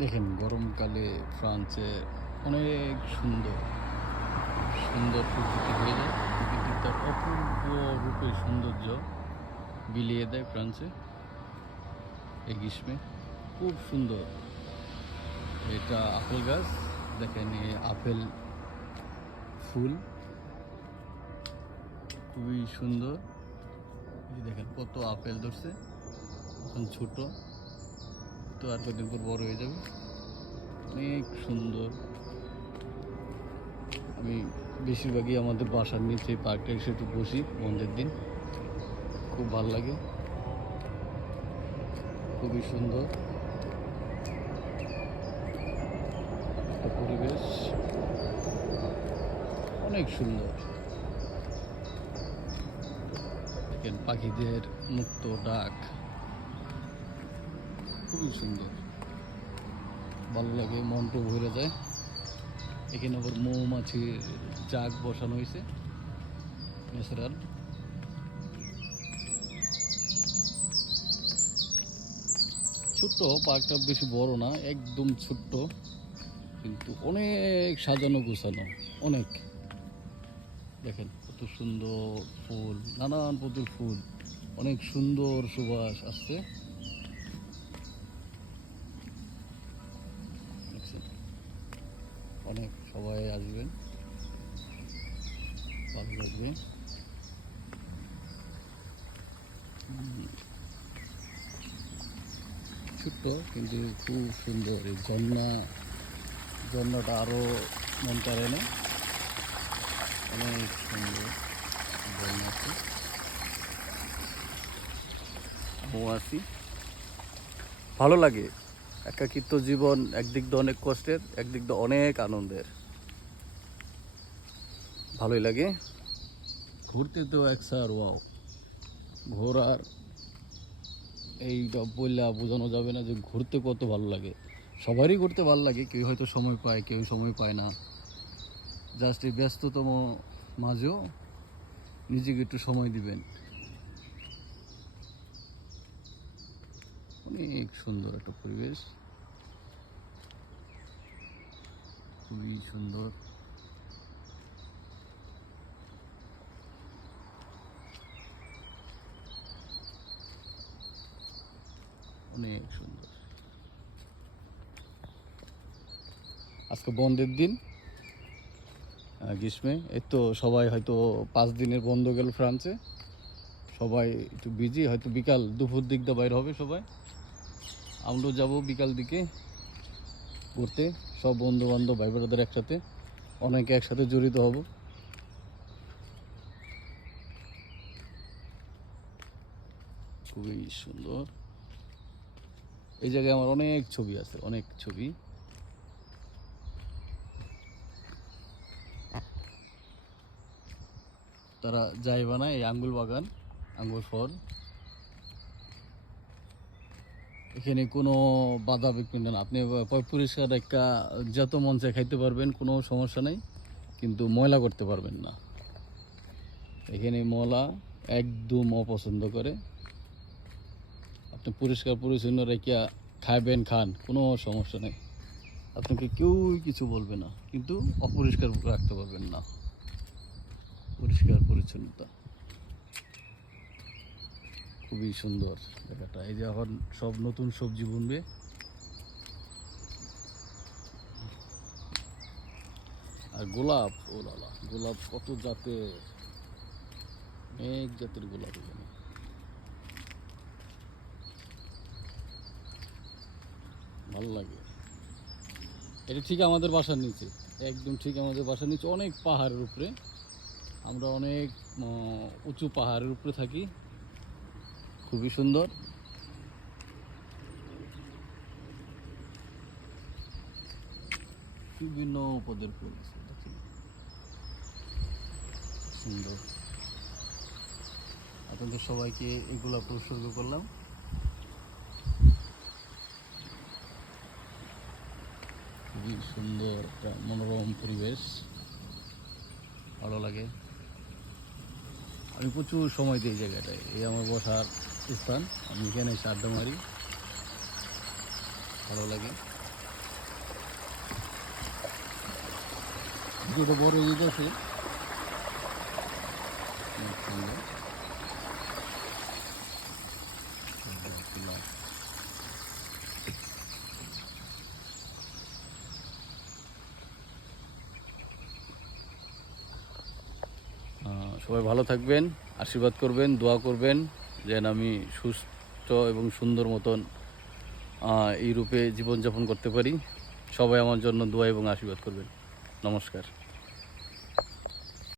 দেখেন গরমকালে ফ্রান্সে অনেক সুন্দর সুন্দর প্রকৃতি হয়ে যায়। প্রকৃতি তার অপূর্ব রূপে সৌন্দর্য বিলিয়ে দেয় ফ্রান্সে এই গ্রীষ্মে। খুব সুন্দর। এটা আপেল গাছ, দেখেন এই আপেল ফুল খুবই সুন্দর। এই দেখেন কত আপেল ধরছে, এখন ছোট, তো আর কদিন পর বড় হয়ে যাবে। অনেক সুন্দর। আমি বেশিরভাগই আমাদের বাসার নিচে পার্কটা এসে একটু বসি বন্ধের দিন, খুব ভালো লাগে, খুবই সুন্দর একটা পরিবেশ, অনেক সুন্দর। দেখেন পাখিদের মুক্ত ডাক, খুবই সুন্দর, ভালো লাগে, মনটা ভরে যায়। এখানে আবার মৌমাছির জাগ বসানো হয়েছে, ন্যাচারাল। ছোট্ট পার্কটা, বেশি বড় না, একদম ছোট্ট, কিন্তু অনেক সাজানো গোছানো, অনেক। দেখেন কত সুন্দর ফুল, নানান প্রকার ফুল, অনেক সুন্দর সুবাস আসছে। দেখছেন, অনেক, সবাই আসবেন, ভালো লাগবে। ছোট্ট কিন্তু খুব সুন্দর। এই ঝর্ণাটা আরো মন কাড়ে না, অনেক সুন্দর ঝর্ণা আছে। আছি, ভালো লাগে। একাকিত্ব জীবন একদিক দিয়ে অনেক কষ্টের, একদিক দিয়ে অনেক আনন্দের, ভালোই লাগে। ঘুরতে তো একসার ওয়াও, ঘোরার এইটা বললে বোঝানো যাবে না যে ঘুরতে কত ভালো লাগে। সবারই ঘুরতে ভালো লাগে, কেউ হয়তো সময় পায়, কেউ সময় পায় না। জাস্ট এই ব্যস্ততম মাঝেও নিজেকে একটু সময় দিবেন। অনেক সুন্দর একটা পরিবেশ, খুবই সুন্দর। অনেক সুন্দর। আজকে বন্ধের দিন, গ্রীষ্মে, এই তো সবাই হয়তো 5 দিনের বন্ধ গেল ফ্রান্সে, সবাই একটু বিজি, হয়তো বিকাল দুপুর দিক দিয়ে বাইর হবে সবাই। আমরাও যাব বিকাল দিকে ঘুরতে, সব বন্ধু বান্ধব ভাই বোনদের একসাথে, অনেকে একসাথে জড়িত হব। খুবই সুন্দর। এই জায়গায় আমার অনেক ছবি আছে, অনেক ছবি। তারা যাইবা না, এই আঙ্গুল বাগান, আঙ্গুর ফল, এখানে কোনো বাধা বিঘ্ন না। আপনি পরিষ্কার একটা যত মন চায় খাইতে পারবেন, কোনো সমস্যা নেই, কিন্তু ময়লা করতে পারবেন না। এখানে ময়লা একদম অপছন্দ করে। আপনি পরিষ্কার পরিচ্ছন্ন রেখে খাবেন, খান, কোনো সমস্যা নেই, আপনাকে কেউ কিছু বলবে না, কিন্তু অপরিষ্কার রাখতে পারবেন না। পরিষ্কার পরিচ্ছন্নতা খুবই সুন্দর জায়গাটা। এই যে এখন সব নতুন সবজি বুনবে, আর গোলাপ, ও লালা, গোলাপ কত জাতের, অনেক জাতের গোলাপ এখানে, ভালো লাগে। এটা ঠিক আমাদের বাসার নিচে, একদম ঠিক আমাদের বাসার নিচে, অনেক পাহাড়ের উপরে। আমরা অনেক উঁচু পাহাড়ের উপরে থাকি, খুবই সুন্দর। বিভিন্ন পদের ফুল আছে, দেখুন, সুন্দর। আপনাদের সবাইকে এগুলা উৎসর্গ করলাম। খুবই সুন্দর একটা মনোরম পরিবেশ, ভালো লাগে। আমি প্রচুর সময় দিই এই জায়গাটায়, এই আমার বসার স্থান, আমি এখানে এসে আড্ডা মারি, ভালো লাগে। দুটো বড় ঈদ আছে। সবাই ভালো থাকবেন, আশীর্বাদ করবেন, দোয়া করবেন যেন আমি সুস্থ এবং সুন্দর মতন এই রূপে জীবনযাপন করতে পারি। সবাই আমার জন্য দোয়া এবং আশীর্বাদ করবেন। নমস্কার।